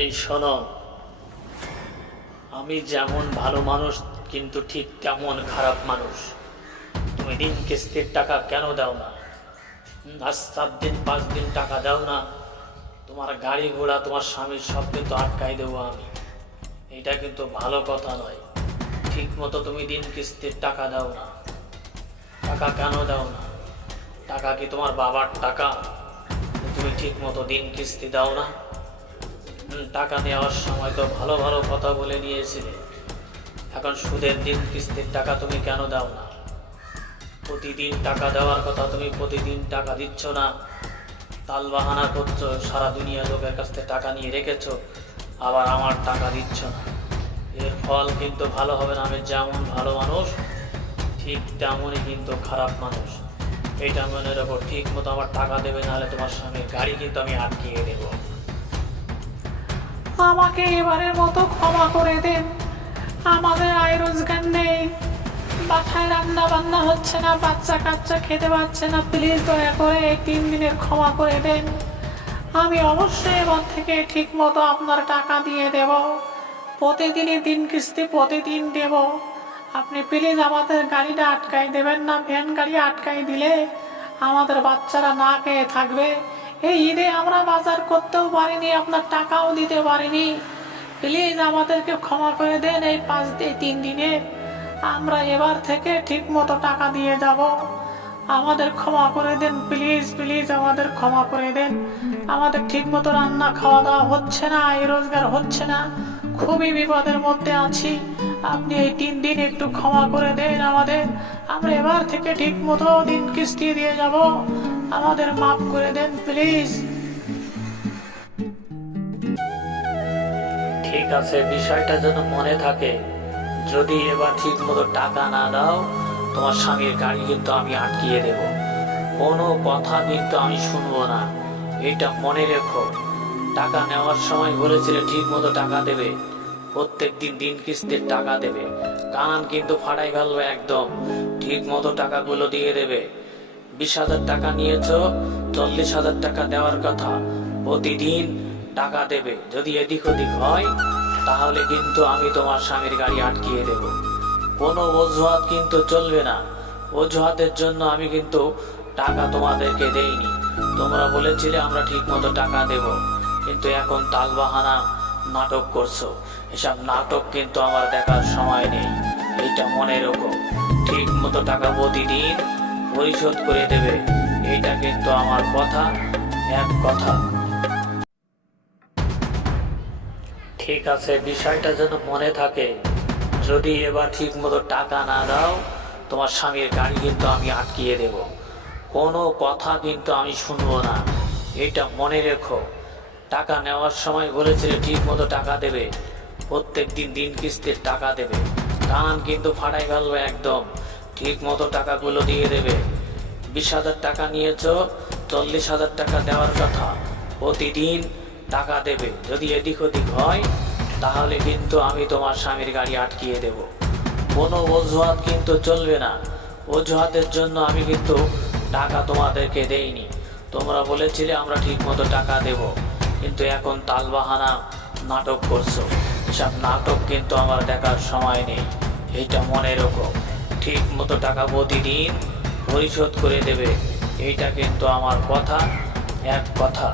এই শোনো, আমি যেমন ভালো মানুষ, কিন্তু ঠিক তেমন খারাপ মানুষ। তুমি দিন কিস্তির টাকা কেন দাও না? আজ সাত দিন, পাঁচ দিন টাকা দাও না। তোমার গাড়ি ঘোড়া, তোমার স্বামীর সব কিন্তু আটকাই দেবো আমি। এটা কিন্তু ভালো কথা নয়। ঠিক মতো তুমি দিন কিস্তির টাকা দাও না। টাকা কেন দাও না? টাকা কি তোমার বাবার টাকা? তুমি ঠিক মতো দিন কিস্তি দাও না? টাকা নেওয়ার সময় তো ভালো ভালো কথা বলে নিয়েছিলে। এখন সুদের দিন, কিস্তির টাকা তুমি কেন দাও না? প্রতিদিন টাকা দেওয়ার কথা তুমি প্রতিদিন টাকা দিচ্ছ না। তাল বাহানা করছ, সারা দুনিয়া লোকের কাছ থেকে টাকা নিয়ে রেখেছ, আবার আমার টাকা দিচ্ছ না। এর ফল কিন্তু ভালো হবে না, আমি যেমন ভালো মানুষ, ঠিক তেমনই কিন্তু খারাপ মানুষ। এইটা মনে রাখো ঠিক মতো আমার টাকা দেবে, নাহলে তোমার স্বামীর গাড়ি কিন্তু আমি আটকিয়ে দেবো। আমাকে এবারের মতো ক্ষমা করে দেন। আমাদের আয় রোজগার নেই। বাসায় রান্না বান্না হচ্ছে না, বাচ্চা কাচ্চা খেতে পাচ্ছে না। প্লিজ দয়া করে এই তিন দিনের ক্ষমা করে দেন। আমি অবশ্যই এবার থেকে ঠিক মতো আপনার টাকা দিয়ে দেব। প্রতিদিনই দিন কিস্তি প্রতিদিন দেব। আপনি প্লিজ আমাদের গাড়িটা আটকাই দেবেন না। ভ্যান গাড়ি আটকাই দিলে আমাদের বাচ্চারা না খেয়ে থাকবে। এই ঈদে আমরা বাজার করতেও পারিনি, আপনার টাকাও দিতে পারিনি। প্লিজ আমাদেরকে ক্ষমা করে দেন এই পাঁচ দিন তিন দিনে। আমরা এবার থেকে ঠিক মতো টাকা দিয়ে যাব। আমাদের ক্ষমা করে দেন, প্লিজ প্লিজ আমাদের ক্ষমা করে দেন। আমাদের ঠিক মতো রান্না খাওয়া দাওয়া হচ্ছে না, এই রোজগার হচ্ছে না। খুবই বিপদের মধ্যে আছি। আপনি এই তিন দিন একটু ক্ষমা করে দেন আমাদের। আমরা এবার থেকে ঠিক মতো দিন কিস্তি দিয়ে যাব। আমাদের মাফ করে দেন প্লিজ ঠিক আছে, বিষয়টা যেন মনে থাকে। যদি এবার ঠিক মতো টাকা না দাও, তোমার স্বামীর গাড়ি কিন্তু আমি আটকিয়ে দেব। কোনো কথা কিন্তু আমি শুনব না। এটা মনে রেখো, টাকা নেওয়ার সময় বলেছিলে ঠিক মতো টাকা দেবে। প্রত্যেক দিন দিন কিস্তির টাকা দেবে। কান কিন্তু ফাটাই ফেলব একদম। ঠিক মতো টাকাগুলো দিয়ে দেবে। বিশ হাজার টাকা নিয়েছো, চল্লিশ হাজার টাকা দেওয়ার কথা। প্রতিদিন টাকা দেবে। যদি এদিক ওদিক হয়, তাহলে কিন্তু আমি তোমার স্বামীর গাড়ি আটকিয়ে দেব। কোনো অজুহাত কিন্তু চলবে না। অজুহাতের জন্য আমি কিন্তু টাকা তোমাদেরকে দেইনি। তোমরা বলেছিলে আমরা ঠিক মতো টাকা দেব। কিন্তু এখন তালবাহানা নাটক করছ। এসব নাটক কিন্তু আমার দেখার সময় নেই। এইটা মনে রেখো। ঠিক মতো টাকা প্রতিদিন পরিশোধ করে দেবে। এইটা কিন্তু আমার কথা, এক কথা। ঠিক আছে, বিষয়টা যেন মনে থাকে। যদি এবার ঠিক মতো টাকা না দাও, তোমার স্বামীর গাড়ি কিন্তু আমি আটকিয়ে দেব। কোনো কথা কিন্তু আমি শুনব না। এটা মনে রেখো। টাকা নেওয়ার সময় বলেছিলে ঠিক মতো টাকা দেবে। প্রত্যেক দিন দিন কিস্তির টাকা দেবে। কান কিন্তু ফাটাই ফেলবে একদম। ঠিক মতো টাকাগুলো দিয়ে দেবে। বিশ হাজার টাকা নিয়েছো, চল্লিশ হাজার টাকা দেওয়ার কথা। প্রতিদিন টাকা দেবে। যদি এদিক ওদিক হয়, তাহলে কিন্তু আমি তোমার স্বামীর গাড়ি আটকিয়ে দেব। কোনো অজুহাত কিন্তু চলবে না। অজুহাতের জন্য আমি কিন্তু টাকা তোমাদেরকে দেইনি। তোমরা বলেছিলে আমরা ঠিক মতো টাকা দেব। কিন্তু এখন তালবাহানা নাটক করছ। এসব নাটক কিন্তু আমার দেখার সময় নেই। এইটা মনে রেখো। ঠিক মতো টাকা প্রতিদিন পরিশোধ করে দেবে। এইটা কিন্তু আমার কথা এক কথা।